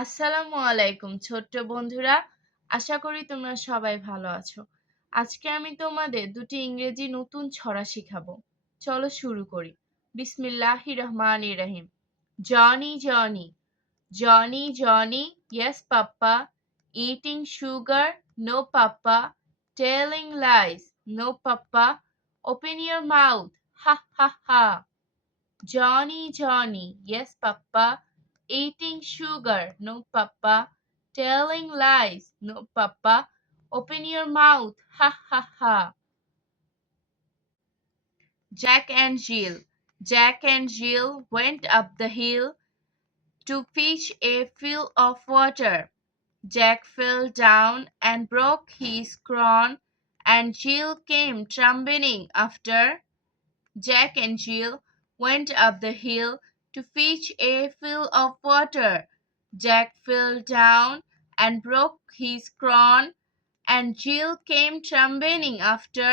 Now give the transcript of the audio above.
আসসালামু আলাইকুম ছোট্ট বন্ধুরা, আশা করি তোমরা সবাই ভালো আছো। আজকে আমি তোমাদের দুটি ইংরেজি নতুন ছড়া শিখাবো। চলো শুরু করি। বিসমিল্লাহির রহমানির রহিম। Johnny Johnny, Johnny Johnny, yes papa, eating sugar, no papa, telling lies, no papa, open your mouth, ha ha ha. Johnny, Johnny, yes, Papa. Eating sugar, no, Papa. Telling lies, no, Papa. Open your mouth, ha ha ha. Jack and Jill. Jack and Jill went up the hill to fetch a fill of water. Jack fell down and broke his crown, and Jill came trembling after. Jack and Jill went up the hill to fetch a fill of water. Jack fell down and broke his crown, and Jill came trembling after.